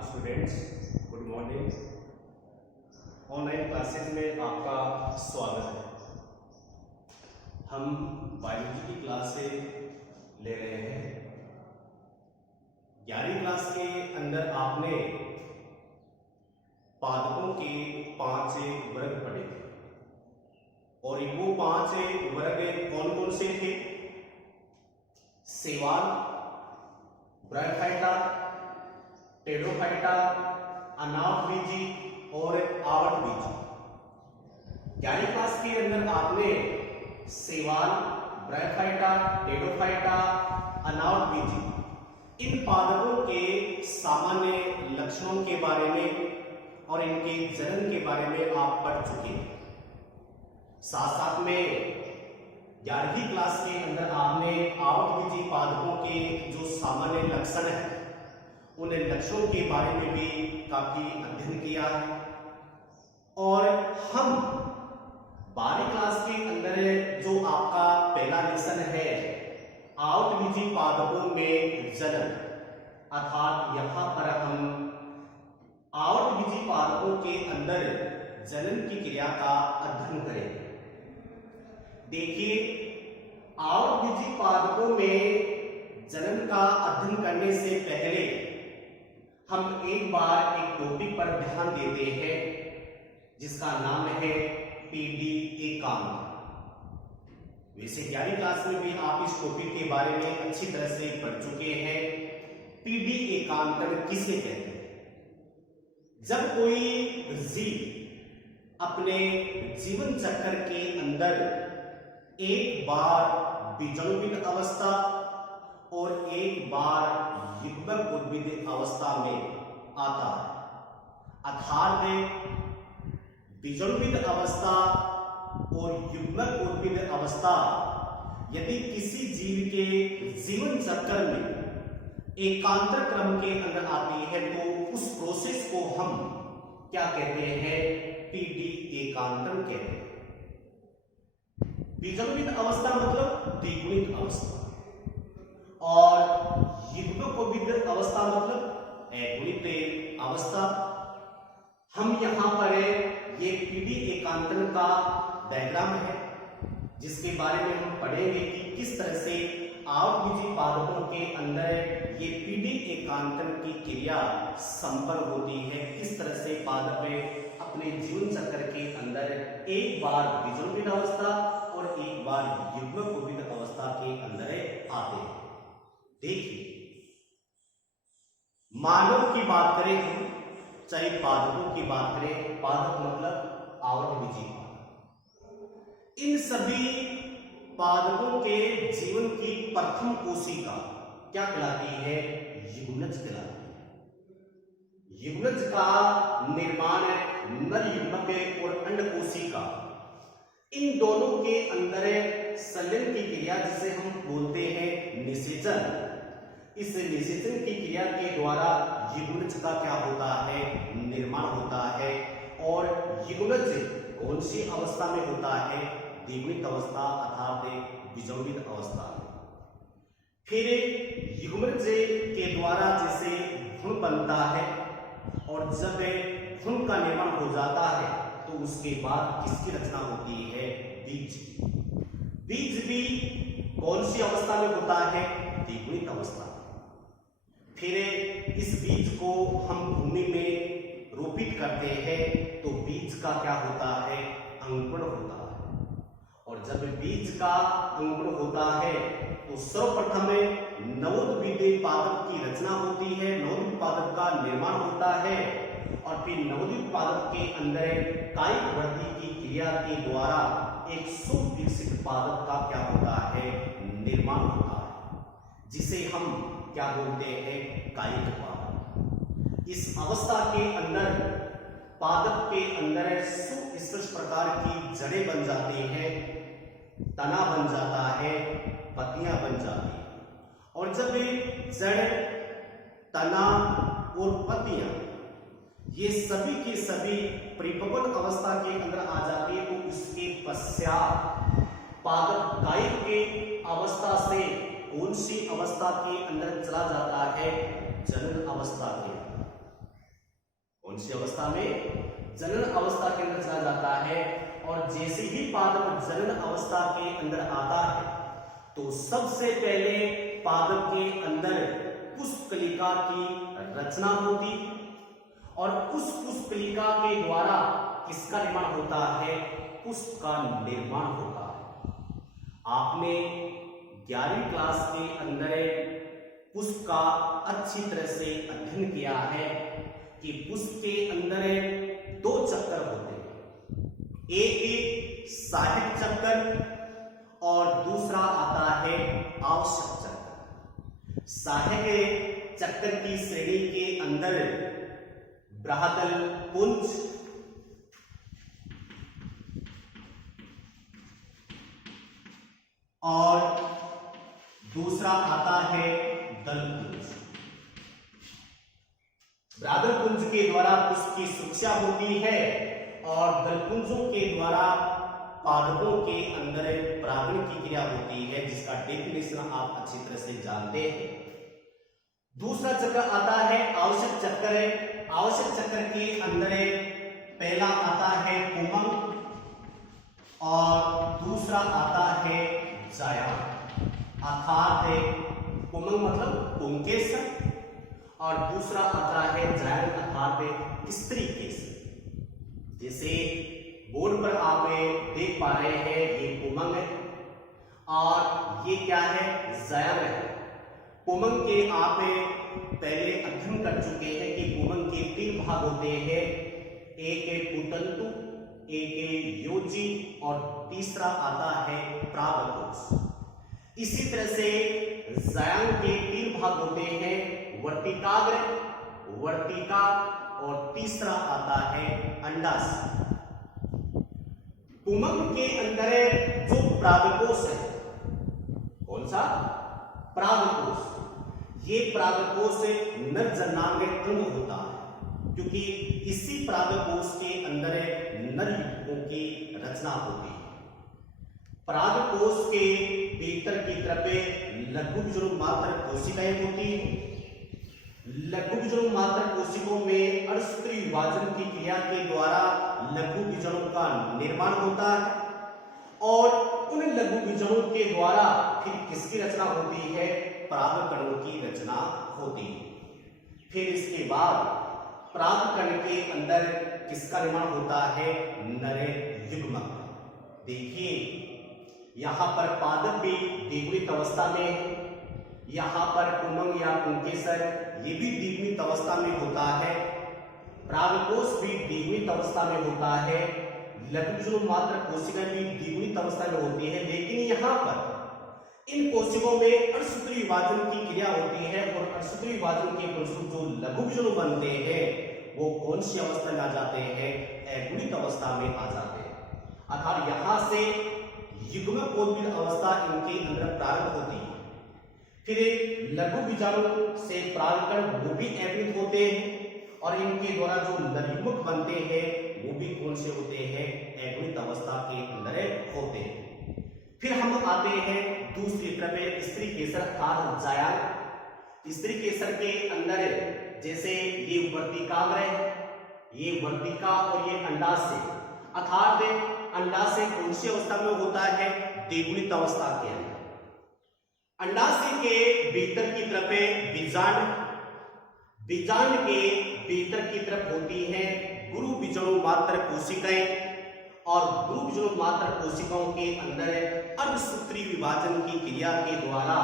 Students, good morning. Online classes में आपका स्वागत है। हम बायोलॉजी की क्लास से ले रहे हैं। 11वीं क्लास के अंदर आपने पादपों के 5 वर्ग पढ़े थे और वो 5 वर्ग कौन कौन से थे? शैवाल, ब्रायोफाइटा, टेरोफाइटा, अनावृत्ति और आवृतबीजी। 11वीं क्लास के अंदर आपने शैवाल, ब्रायोफाइटा, टेरोफाइटा, अनावृत्ति इन पादपों के सामान्य लक्षणों के बारे में और इनके जनन के बारे में आप पढ़ चुके हैं। साथ साथ में 11वीं क्लास के अंदर आपने आवृतबीजी पादपों के जो सामान्य लक्षण है उन लक्षणों के बारे में भी काफी अध्ययन किया है। और हम 12वीं क्लास के अंदर जो आपका पहला लेसन है आवृतबीजी पादपों में जनन, अर्थात यहां पर हम आवृतबीजी पादपों के अंदर जनन की क्रिया का अध्ययन करेंगे। देखिए, आवृतबीजी पादपों में जनन का अध्ययन करने से पहले हम एक बार एक टॉपिक पर ध्यान देते हैं जिसका नाम है पीडी एकांत। वैसे 11वीं क्लास में भी आप इस टॉपिक के बारे में अच्छी तरह से पढ़ चुके हैं। पीडी एकांतन किसे कहते हैं? जब कोई जीव अपने जीवन चक्र के अंदर एक बार बीजाणुविद अवस्था और एक बार युग्मक उद्भिद अवस्था में आता है, अर्थात बीजाणुविद अवस्था और युग्मक उद्भिद अवस्था यदि किसी जीव के जीवन चक्र में एकांतर क्रम के अंदर आती है तो उस प्रोसेस को हम क्या कहते हैं? पीडी एकांतन कहते हैं। बीजाणुविद अवस्था मतलब द्विगुणित अवस्था और युग्मकोद्भिद अवस्था मतलब अगुणित अवस्था। हम यहां पर ये पीडी एकांतन का डायग्राम है जिसके बारे में हम पढ़ेंगे कि किस तरह से आवृतबीजी पादपों के अंदर ये पीडी एकांतन की क्रिया संपन्न होती है। किस तरह से पादप अपने जीवन चक्र के अंदर एक बार बीजाणुविद अवस्था और एक बार युग्मकोद्भिद अवस्था के अंदर आते हैं। देखिए, मानव की बात करें हम, चाहे पादपों की बात करें, पादप मतलब आवृतबीजी पादप। इन सभी पादपों के जीवन की प्रथम कोशिका क्या कहलाती है? युग्मज कहलाती है। युग्मज का निर्माण नर युग्मक और अंड कोशिका इन दोनों के अंदर संलयन की क्रिया जिसे हम बोलते हैं निषेचन। इस निषेचन की क्रिया के द्वारा युग्मज का क्या होता है? निर्माण होता है। और युग्मज कौन सी अवस्था में होता है? द्विगुणित अवस्था अर्थात बीजाणुविद अवस्था में। फिर युग्मज के द्वारा जैसे भ्रूण बनता है और जब भ्रूण का निर्माण हो जाता है तो उसके बाद किसकी रचना होती है? बीज। बीज भी कौन सी अवस्था में होता है? द्विगुणित अवस्था में। फिर इस बीज को हम भूमि में रोपित करते हैं तो बीज का क्या होता है? अंकुरण होता है। और जब बीज का अंकुरण होता है तो सर्वप्रथम नवोद्भिद पादप की रचना होती है, नवोद्भिद पादप का निर्माण होता है और फिर नवोद्भिद पादप के अंदर कायिक वृद्धि की क्रिया के द्वारा एक सुविकसित पादप का क्या होता है? निर्माण होता है, जिसे हम क्या बोलते हैं? कायिक पादप। इस अवस्था के अंदर पादप के अंदर सुस्पष्ट प्रकार की जड़ें बन जाती हैं, तना बन जाता है, पत्तियां बन जाती हैं। और जब जड़, तना और पत्तियां ये सभी के सभी परिपक्व अवस्था के अंदर आ जाती है तो उसके पश्चात पादप कायिक के अवस्था से कौन सी अवस्था के अंदर चला जाता है? जनन अवस्था के। कौन सी अवस्था में? जनन अवस्था के अंदर चला जाता है। और जैसे ही पादप जनन अवस्था के अंदर आता है तो सबसे पहले पादप के अंदर पुष्पकलिका की रचना होती और उस पुष्पकलिका के द्वारा किसका निर्माण होता है? पुष्प का निर्माण होता है। आपने 11वीं क्लास के अंदर पुष्प का अच्छी तरह से अध्ययन किया है कि पुष्प के अंदर 2 चक्कर होते हैं, एक सहायक चक्कर और दूसरा आता है आवश्यक चक्कर। सहायक चक्कर की श्रेणी के अंदर बृहदल पुंज, और दूसरा आता है दलपुंज। बृहदल पुंज के द्वारा पुष्प की सुरक्षा होती है और दलपुंजों के द्वारा पादपों के अंदर परागण की क्रिया होती है, जिसका डेफिनेशन आप अच्छी तरह से जानते हैं। दूसरा चक्र आता है आवश्यक चक्र। आवश्यक चक्र के अंदर पहला आता है पुंमग और दूसरा आता है जायांग। अर्थात पुंमग मतलब पुंकेसर और दूसरा आता है जायांग अर्थात स्त्री केसर। जैसे बोर्ड पर आप देख पा रहे हैं, ये पुंमग है और ये क्या है? जायांग है। पुंमग के आप पहले अध्ययन कर चुके हैं कि पुंमग के 3 भाग होते हैं, एक पुतंतु, एक योजी और तीसरा आता है परागकोश। इसी तरह से जायांग के 3 भाग होते हैं, वर्तिकाग्र, वर्तिका और तीसरा आता है अंडाशय। पुंमग के अंदर जो परागकोश है, कौन सा? परागकोश। ये परागकोश नर जन्नांग अंग होता है, क्योंकि इसी परागकोश के अंदर नर युग्मों की रचना होती है। परागकोश के भीतर की तरफ लघु बीजाणु मात्र कोशिकाएं होती है। लघु बीजाणु मात्र कोशिकाओं में अणुसूत्री विभाजन की क्रिया के द्वारा लघु बीजाणु का निर्माण होता है और उन लघु बीजाणु के द्वारा फिर किसकी रचना होती है? परागकणों की रचना होती है। फिर इसके बाद परागकण के अंदर किसका निर्माण होता है? नर युग्मक। देखिए यहां पर पादप भी द्विगुणित अवस्था में है, यहां पर पुंमग या पुंकेसर ये भी द्विगुणित अवस्था में होता है, परागकोश भी द्विगुणित अवस्था में होता है, लघु बीजाणु मात्र कोशिकाएं भी द्विगुणित अवस्था में होती है। लेकिन यहां पर इन कोशिकाओं में अणुसूत्री विभाजन की क्रिया होती है और अणुसूत्री विभाजन के फलस्वरूप जो लघु बीजाणु बनते हैं वो कौन सी अवस्था में आ जाते हैं? अगुणित अवस्था में आ जाते हैं। अर्थात यहां से युग्मकोद्भिद अवस्था इनके अंदर प्रारंभ होती है। फिर लघु बीजाणु से परागकण वो भी अगुणित होते हैं और इनके द्वारा जो नरयुग्मक बनते हैं वो भी कौन से होते हैं? अगुणित अवस्था के अंदर होते हैं। फिर हम आते हैं दूसरी तरफ स्त्री केसर अर्थात जायांग। स्त्री केसर के अंदर जैसे ये वर्तिकाग्र है, ये वर्तिका और ये अंडाशय, अर्थात अंडाशय कौन सी अवस्था में होता है? द्विगुणित अवस्था के अंदर। अंडाशय के भीतर की तरफ बीजांड, बीजांड के भीतर की तरफ होती है गुरु बीजाणु मात्र कोशिकाएं और गुरु बीजाणु मात्र कोशिकाओं के अंदर अर्धसूत्री विभाजन की क्रिया के द्वारा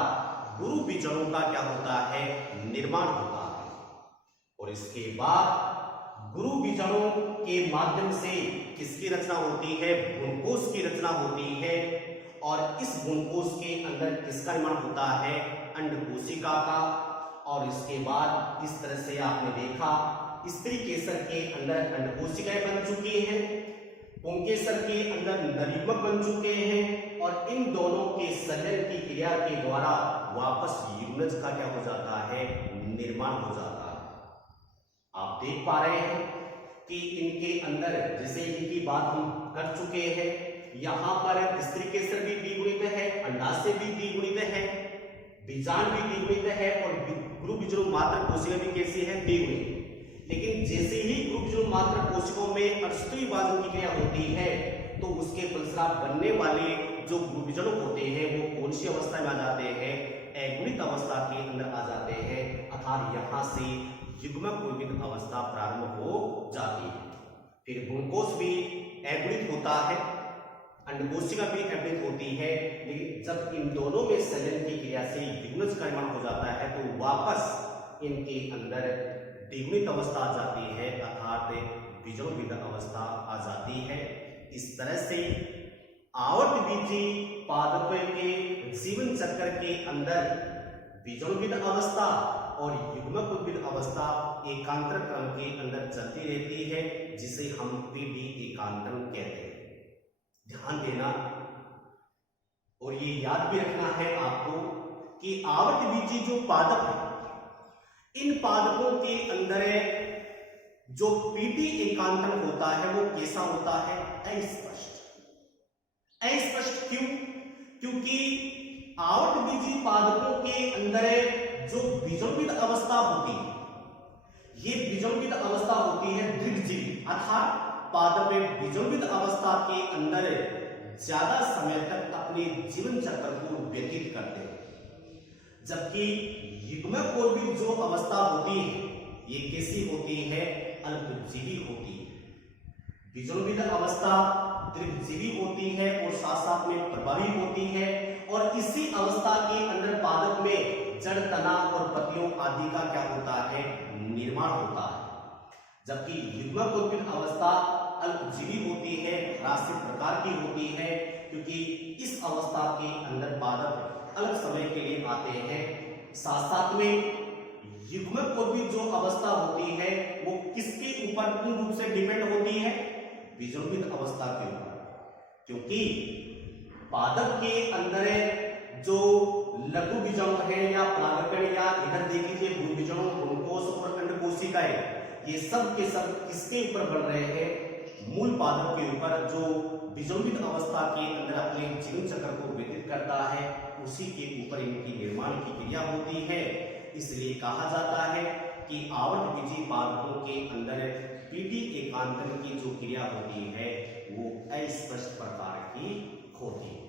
गुरु बीजाणु का क्या होता है? निर्माण होता है। और इसके बाद गुरु बीजाणु के माध्यम से किसकी रचना होती है? भ्रूणकोश की रचना होती है और इस भ्रूणकोश के अंदर किसका निर्माण होता है? अंडकोशिका का। और इसके बाद इस तरह से आपने देखा स्त्री केसर के अंदर अंडकोशिकाएं बन चुकी हैं, पुंकेसर के अंदर नरयुग्मक बन चुके हैं और इन दोनों के संलयन की क्रिया के द्वारा वापस युग्मज का क्या हो जाता है? निर्माण हो जाता है। आप देख पा रहे हैं कि इनके अंदर जैसे इनकी बात हम कर चुके हैं, यहां पर स्त्री केसर भी द्विगुणित है, अंडाशय भी द्विगुणित है, बीजांड भी द्विगुणित है और गुरु बीजाणु मात्र कोशिका भी कैसी है? द्विगुणित। लेकिन जैसे ही गुरु मात्र कोशिकाओं में अष्टवी विभाजन की क्रिया होती है तो उसके फलस्वरूप बनने वाले जो बीजाणु होते हैं वो कौन सी अवस्था में आ जाते हैं? एगुणित अवस्था के अंदर आ जाते हैं, अर्थात यहाँ से युग्मक कोशिका अवस्था प्रारंभ हो जाती है। फिर भ्रूणकोश भी एगुणित होता है, अंडकोशिका भी एगुणित होती है, लेकिन जब इन दोनों में संजन की क्रिया से युग्मज का निर्माण हो जाता है तो वापस इनके अंदर द्विगुणित अवस्था आ जाती है, अर्थात बीजाणुविद अवस्था आ जाती है। इस तरह से आवर्तबीजी पादप के जीवन चक्र के अंदर बीजाणुविद अवस्था और युग्मकोद्भिद अवस्था एकांतर क्रम के अंदर चलती रहती है, जिसे हम पीडी एकांतरण कहते हैं। ध्यान देना और ये याद भी रखना है आपको कि आवर्तबीजी जो पादप है, इन पादपों के अंदर जो पीडी एकांतरण होता है वो कैसा होता है? अस्पष्ट। अस्पष्ट क्यों? क्योंकि आवर्तबीजी पादपों के अंदर जो बीजाणुविद अवस्था होती है, ये बीजाणुविद अवस्था होती है दीर्घजीवी, अर्थात पादप बीजाणुविद अवस्था के अंदर ज्यादा समय तक अपने जीवन चक्र को व्यतीत करते हैं, जबकि युग्मकोद्भिद जो अवस्था होती है ये कैसी होती है? अल्पजीवी होती है। बीजाणुविद अवस्था दीर्घजीवी होती है और साथ साथ में प्रभावी होती है, और इसी अवस्था के अंदर पादप में जड़, तना और पत्तियों आदि का क्या होता है? निर्माण होता है। जबकि युग्मकोद्भिद अवस्था अल्पजीवी होती है, ह्रासित प्रकार की होती है, क्योंकि इस अवस्था के अंदर पादप अलग समय के लिए आते हैं। साथ साथ में युग्मकोद्भिद जो अवस्था होती है वो किसके ऊपर पूर्ण रूप से डिपेंड होती है? बीजाणुविद अवस्था के ऊपर, क्योंकि पादप के अंदर जो लघु बीजाणु है या परागकण, या इधर देख लीजिए भ्रूण बीजाणु, भ्रूणकोश और अंडकोशिकाएं, ये सब के सब किसके ऊपर बन रहे हैं? मूल पादप के ऊपर, जो बीजाणुविद अवस्था के अंदर अपने जीवन चक्र को व्यतीत करता है, उसी के ऊपर इनकी निर्माण की क्रिया होती है। इसलिए कहा जाता है कि आवर्तबीजी पादपों के अंदर पीडी एकांतरण की जो क्रिया होती है वो अस्पष्ट प्रकार की होती है।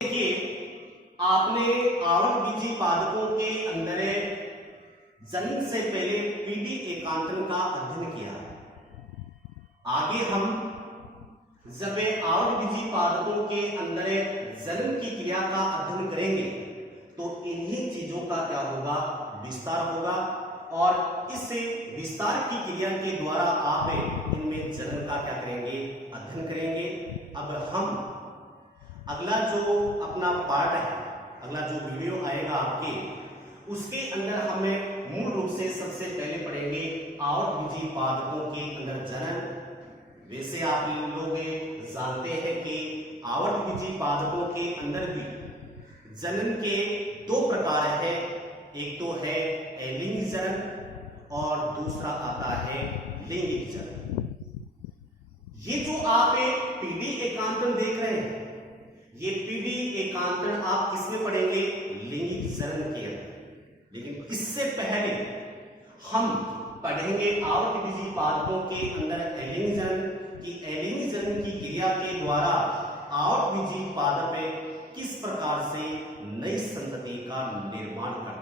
देखिए, आपने आवर्तबीजी पादपों के अंदर जन्म से पहले पीडी एकांतरण का अध्ययन किया है। आगे हम जब आवर्तबीजी पादपों के अंदर जन्म की क्रिया का अध्ययन करेंगे तो इन्हीं चीजों का क्या होगा? विस्तार होगा, और इस विस्तार की क्रिया के द्वारा आप इनमें जन्म का क्या करेंगे? अध्ययन करेंगे। अब हम अगला जो अपना पार्ट है, अगला जो वीडियो आएगा आपके, उसके अंदर हमें मूल रूप से सबसे पहले पढ़ेंगे आवर्तबीजी पादपों के अंदर जन्म। वैसे आप लोग जानते हैं कि आवर्तबीजी पादपों के अंदर भी जनन के दो प्रकार है, एक तो है अलिंग जनन और दूसरा आता है लैंगिक जनन। ये जो आप पीडी एकांतरण देख रहे हैं, ये पीडी एकांतरण आप किसमें पढ़ेंगे? लैंगिक जनन के अंदर। लेकिन इससे पहले हम पढ़ेंगे आवर्तबीजी पादपों के अंदर अलिंग जनन की, अलिंग जनन की क्रिया के द्वारा आवर्तबीजी पादप किस प्रकार से नई संतति का निर्माण करते हैं।